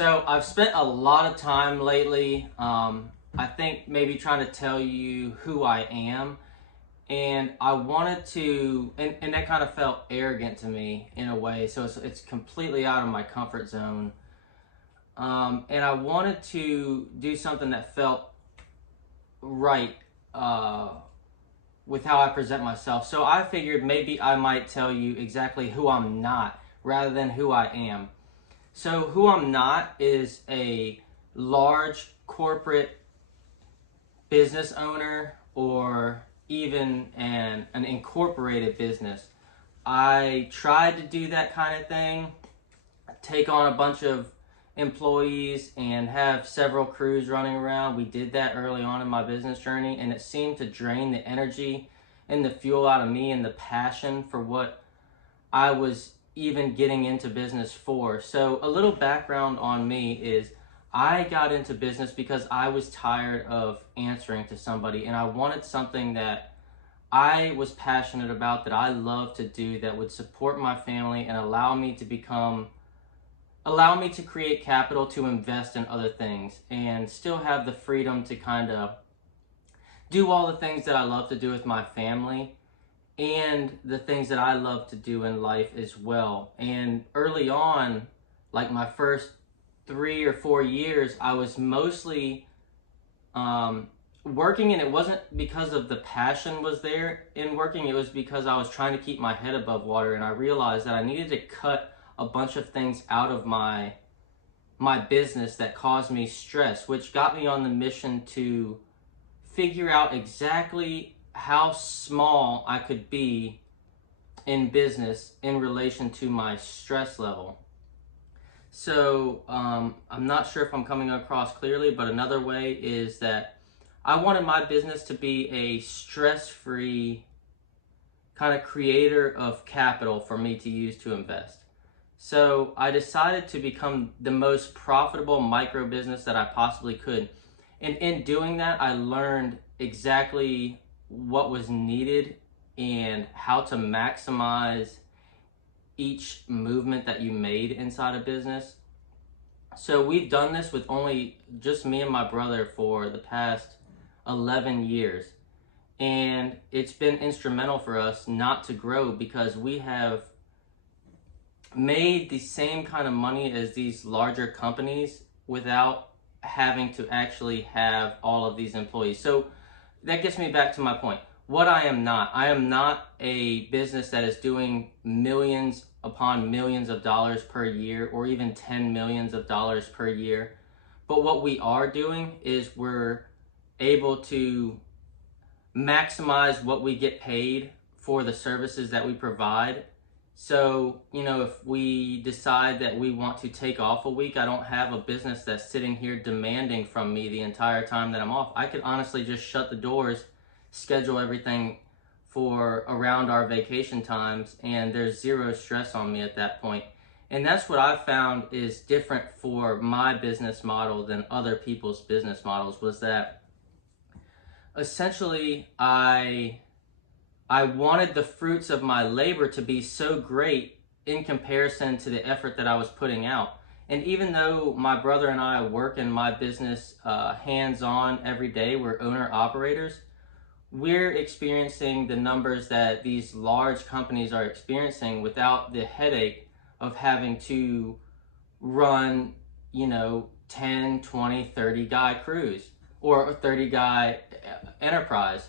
So I've spent a lot of time lately, I think maybe trying to tell you who I am. And I wanted to, and that kind of felt arrogant to me in a way. So it's completely out of my comfort zone. And I wanted to do something that felt right with how I present myself. So I figured maybe I might tell you exactly who I'm not rather than who I am. So who I'm not is a large corporate business owner or even an incorporated business. I tried to do that kind of thing, take on a bunch of employees and have several crews running around. We did that early on in my business journey, and it seemed to drain the energy and the fuel out of me and the passion for what I was even getting into business for. So a little background on me is I got into business because I was tired of answering to somebody, and I wanted something that I was passionate about, that I loved to do, that would support my family and allow me to create capital to invest in other things and still have the freedom to kind of do all the things that I love to do with my family and the things that I love to do in life as well. And early on, like my first 3 or 4 years, I was mostly working, and it wasn't because of the passion was there in working. It was because I was trying to keep my head above water, and I realized that I needed to cut a bunch of things out of my business that caused me stress, which got me on the mission to figure out exactly how small I could be in business in relation to my stress level. So I'm not sure if I'm coming across clearly, but another way is that I wanted my business to be a stress-free kind of creator of capital for me to use to invest. So I decided to become the most profitable micro business that I possibly could. And in doing that, I learned exactly what was needed and how to maximize each movement that you made inside a business. So we've done this with only just me and my brother for the past 11 years. And it's been instrumental for us not to grow because we have made the same kind of money as these larger companies without having to actually have all of these employees. So that gets me back to my point. What I am not a business that is doing millions upon millions of dollars per year, or even 10 millions of dollars per year. But what we are doing is we're able to maximize what we get paid for the services that we provide. So, if we decide that we want to take off a week, I don't have a business that's sitting here demanding from me the entire time that I'm off. I could honestly just shut the doors, schedule everything for around our vacation times, and there's zero stress on me at that point. And that's what I've found is different for my business model than other people's business models, was that essentially I wanted the fruits of my labor to be so great in comparison to the effort that I was putting out. And even though my brother and I work in my business hands-on every day, we're owner-operators, we're experiencing the numbers that these large companies are experiencing without the headache of having to run, 10, 20, 30 guy crews or a 30 guy enterprise.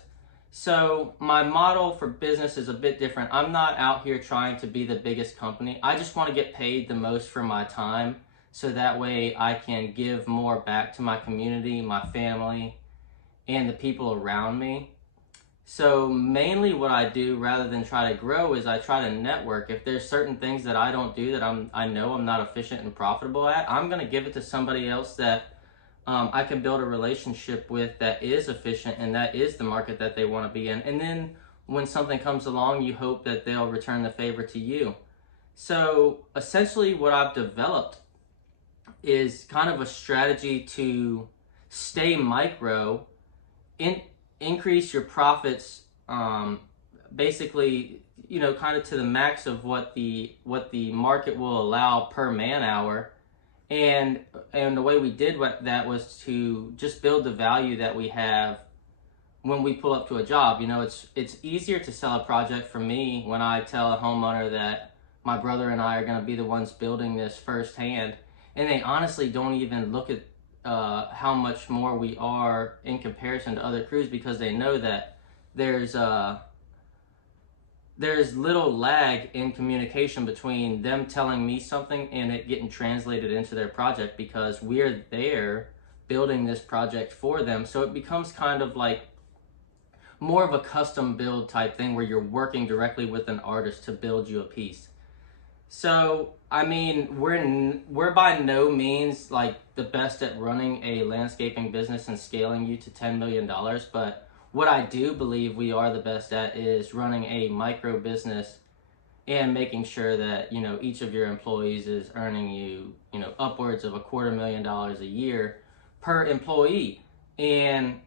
So my model for business is a bit different. I'm not out here trying to be the biggest company. I just want to get paid the most for my time, so that way I can give more back to my community, my family, and the people around me. So mainly what I do, rather than try to grow, is I try to network. If there's certain things that I don't do that I know I'm not efficient and profitable at, I'm going to give it to somebody else that I can build a relationship with that is efficient, and that is the market that they want to be in. And then when something comes along, you hope that they'll return the favor to you. So essentially what I've developed is kind of a strategy to stay micro, increase your profits, basically, kind of to the max of what the market will allow per man hour, And the way we did that was to just build the value that we have when we pull up to a job. You know, it's easier to sell a project for me when I tell a homeowner that my brother and I are going to be the ones building this firsthand, and they honestly don't even look at how much more we are in comparison to other crews, because they know that there's little lag in communication between them telling me something and it getting translated into their project, because we're there building this project for them. So it becomes kind of like more of a custom build type thing where you're working directly with an artist to build you a piece. So, I mean, we're by no means like the best at running a landscaping business and scaling you to $10 million, but what I do believe we are the best at is running a micro business and making sure that, you know, each of your employees is earning you, you know, upwards of $250,000 a year per employee. And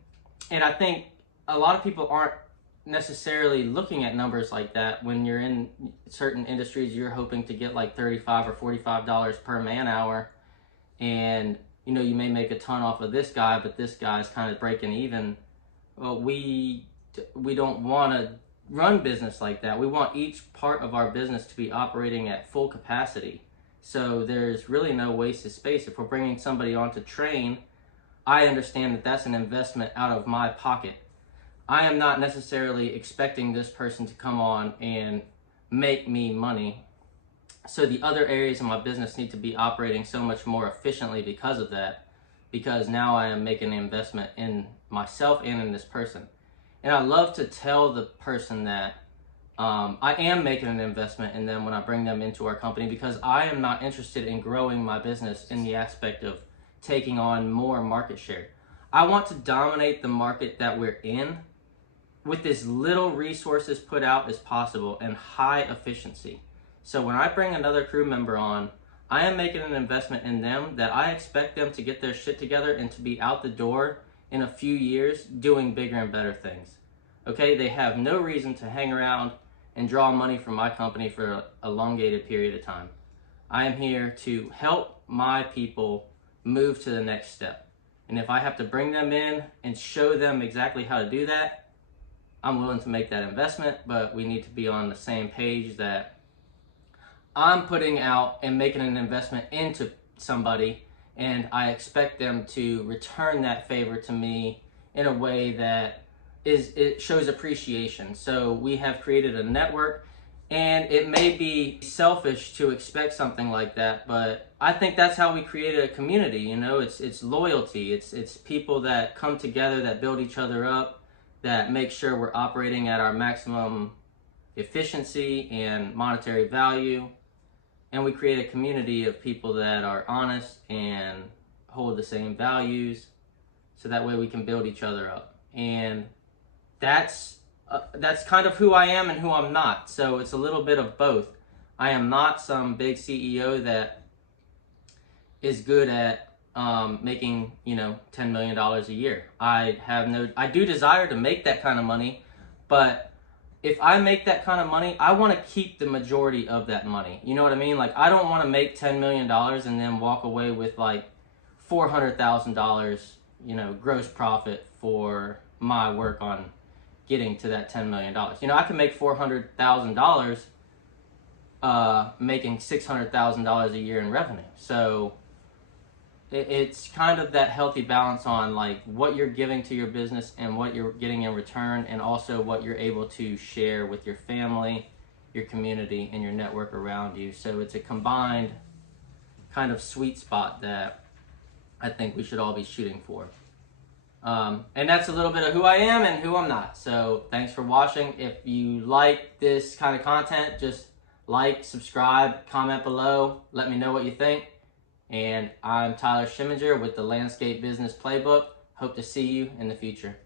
I think a lot of people aren't necessarily looking at numbers like that. When you're in certain industries, you're hoping to get like $35 or $45 per man hour, and you know, you may make a ton off of this guy, but this guy's kind of breaking even. Well, we don't want to run business like that. We want each part of our business to be operating at full capacity, so there's really no wasted space. If we're bringing somebody on to train, I understand that that's an investment out of my pocket. I am not necessarily expecting this person to come on and make me money. So the other areas of my business need to be operating so much more efficiently because of that, because now I am making an investment in myself and in this person. And I love to tell the person that I am making an investment in them when I bring them into our company, because I am not interested in growing my business in the aspect of taking on more market share. I want to dominate the market that we're in with as little resources put out as possible and high efficiency. So when I bring another crew member on, I am making an investment in them that I expect them to get their shit together and to be out the door in a few years doing bigger and better things. Okay, they have no reason to hang around and draw money from my company for an elongated period of time. I am here to help my people move to the next step. And if I have to bring them in and show them exactly how to do that, I'm willing to make that investment, but we need to be on the same page that I'm putting out and making an investment into somebody, and I expect them to return that favor to me in a way that it shows appreciation. So we have created a network, and it may be selfish to expect something like that, but I think that's how we created a community. You know, it's loyalty. It's people that come together, that build each other up, that make sure we're operating at our maximum efficiency and monetary value. And we create a community of people that are honest and hold the same values, so that way we can build each other up. And that's kind of who I am and who I'm not. So it's a little bit of both. I am not some big CEO that is good at making, you know, $10 million a year. I do desire to make that kind of money, but if I make that kind of money, I want to keep the majority of that money. You know what I mean? Like, I don't want to make $10 million and then walk away with like $400,000, you know, gross profit for my work on getting to that $10 million. You know, I can make $400,000 making $600,000 a year in revenue. So it's kind of that healthy balance on like what you're giving to your business and what you're getting in return, and also what you're able to share with your family, your community, and your network around you. So it's a combined kind of sweet spot that I think we should all be shooting for. And that's a little bit of who I am and who I'm not. So thanks for watching. If you like this kind of content, just like, subscribe, comment below, let me know what you think. And I'm Tyler Schimminger with the Landscape Business Playbook. Hope to see you in the future.